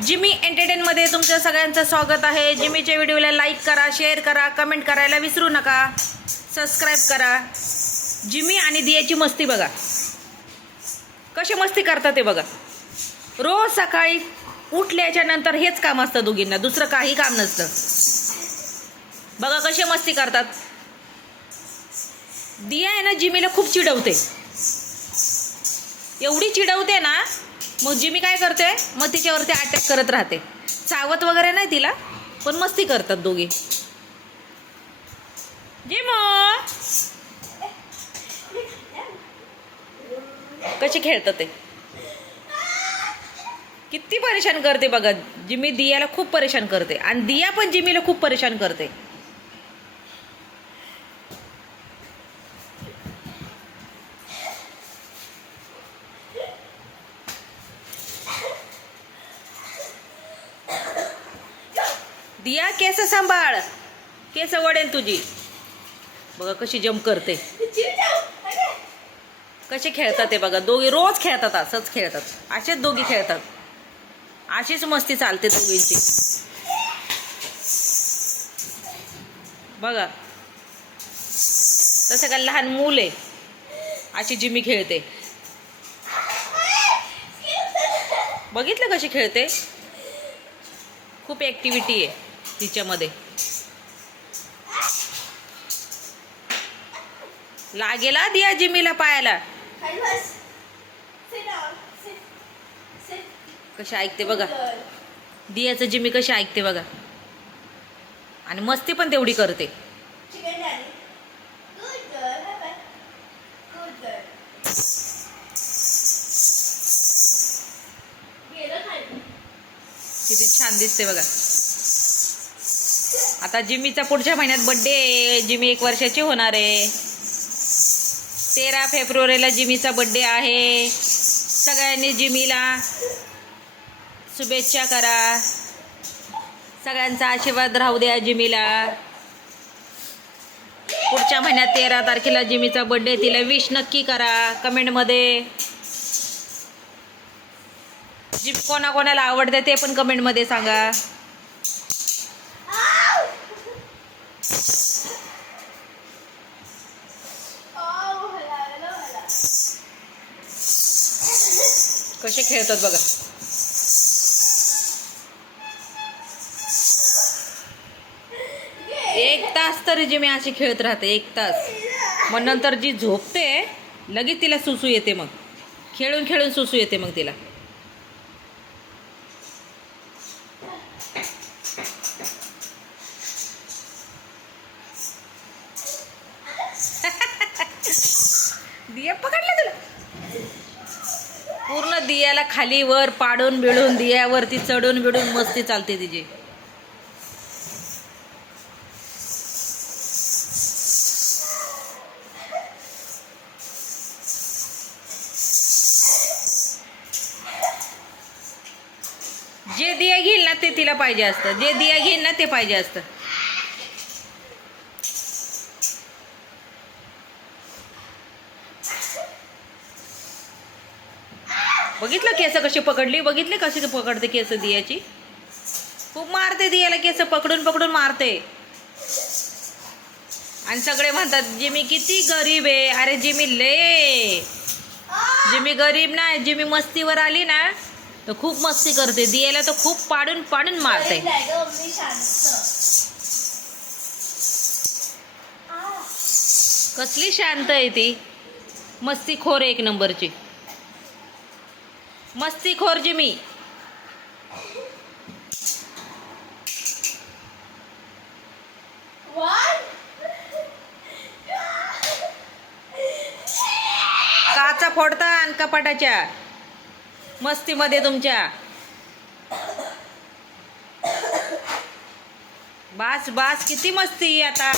Jimmy एंटरटेनमध्ये तुमच्या सगळ्यांचं स्वागत आहे. जिमीच्या व्हिडिओला लाईक करा, शेअर करा, कमेंट करायला विसरू नका, सबस्क्राईब करा. जिमी आणि दियाची मस्ती बघा, कशी मस्ती करतात ते बघा. रोज सकाळी उठल्याच्या नंतर हेच काम असतं दोघींना, दुसरं काही काम नसतं. बघा कशी मस्ती करतात. दिया आहे ना जिमीला खूप चिडवते, एवढी चिडवते ना, मग जिमी काय करते, मग तिच्यावरती अटॅक करत राहते. चावत वगैरे नाही तिला, पण मस्ती करतात दोघी. जिमो कशी खेळतात ते, किती परेशान करते बघा. जिमी दियाला खूप परेशान करते आणि दिया पण जिमीला खूप परेशान करते. दिया केस सांभाळ, केस वडेल तुझी. बघा कशी जंप करते, कसे खेळतात ते बघा. दोघी रोज खेळतात, असंच खेळतात, असेच दोघी खेळतात, अशीच मस्ती चालते दोघींची. बघा तसं का लहान मूल आहे, अशी जिमी खेळते. बघितलं कशी खेळते, खूप ॲक्टिव्हिटी आहे तिच्यामध्ये. लागेला दिया जिमीला पायाला. कशी ऐकते बघा, दियाचं जिमी कशी ऐकते बघा, आणि मस्ती पण तेवढी करते. किती छान दिसते बघा. आता जिमीचा पुढच्या महिन्यात बर्थडे आहे, जिमी 1 वर्षाची होणार आहे. 13 फेब्रुवारीला जिमीचा बर्थडे आहे. सगळ्यांनी जिमीला शुभेच्छा करा, सगळ्यांचा आशीर्वाद राहू द्या जिमीला. पुढच्या महिन्यात 13 तारखेला जिमीचा बर्थडे, तिला विश नक्की करा कमेंटमध्ये. जिम कोणाकोणाला आवडते ते पण कमेंटमध्ये सांगा. कसे खेळतात बघा. एक तास तरी जिमी अशी खेळत राहते, 1 तास. मग नंतर जी झोपते लगेच तिला सुसू येते, मग खेळून खेळून सुसू येते मग तिला. दिया पकडला तुला. पूर्ण दियाला खाली वर पाडून बिळून, दियावरती चढून बिळून मस्ती चालते तिची. जे दिया घेईल ना ते तिला पाहिजे असतं, जे दिया घेईल ना ते पाहिजे असतं. बघितलं केस कशी पकडली, बघितले कशी पकडते केस दियाची. खूप मारते दियाला, केस पकडून पकडून मारते. आणि सगळे म्हणतात जिमी किती गरीब आहे. अरे जिमी ले, जिमी गरीब नाही, जिमी मस्तीवर आली ना तर खूप मस्ती करते. दियाला तर खूप पाडून पाडून मारते. कसली शांत आहे ती, मस्तीखोर 1 नंबरची, मस्तीखोर जिमी. काचा फोडता आणि कपाटाच्या मस्तीमध्ये तुमच्या. बास बास, किती मस्ती आता.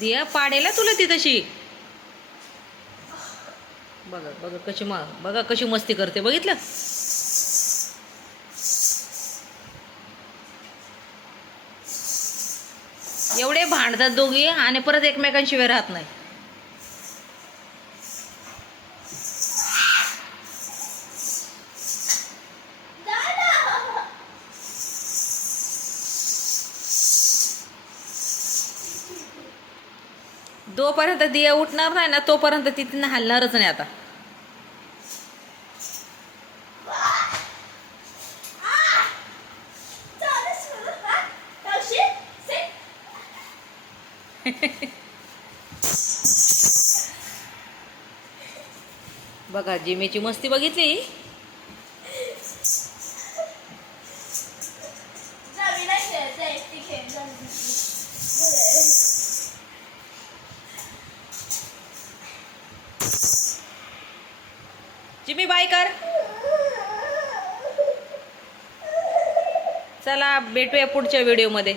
दिया पाडेला तुला ती तशी. बघा बघा बघा कशी मस्ती करते, बघितलं. एवढे भांडतात दोघी आणि परत एकमेकांशिवाय राहत नाही. जोपर्यंत दिया उठणार नाही ना तोपर्यंत ती तिने हलणारच नाही आता. बघा जिमीची मस्ती बघितली. जिमी बाय कर. चला भेटूया पुढच्या व्हिडिओमध्ये.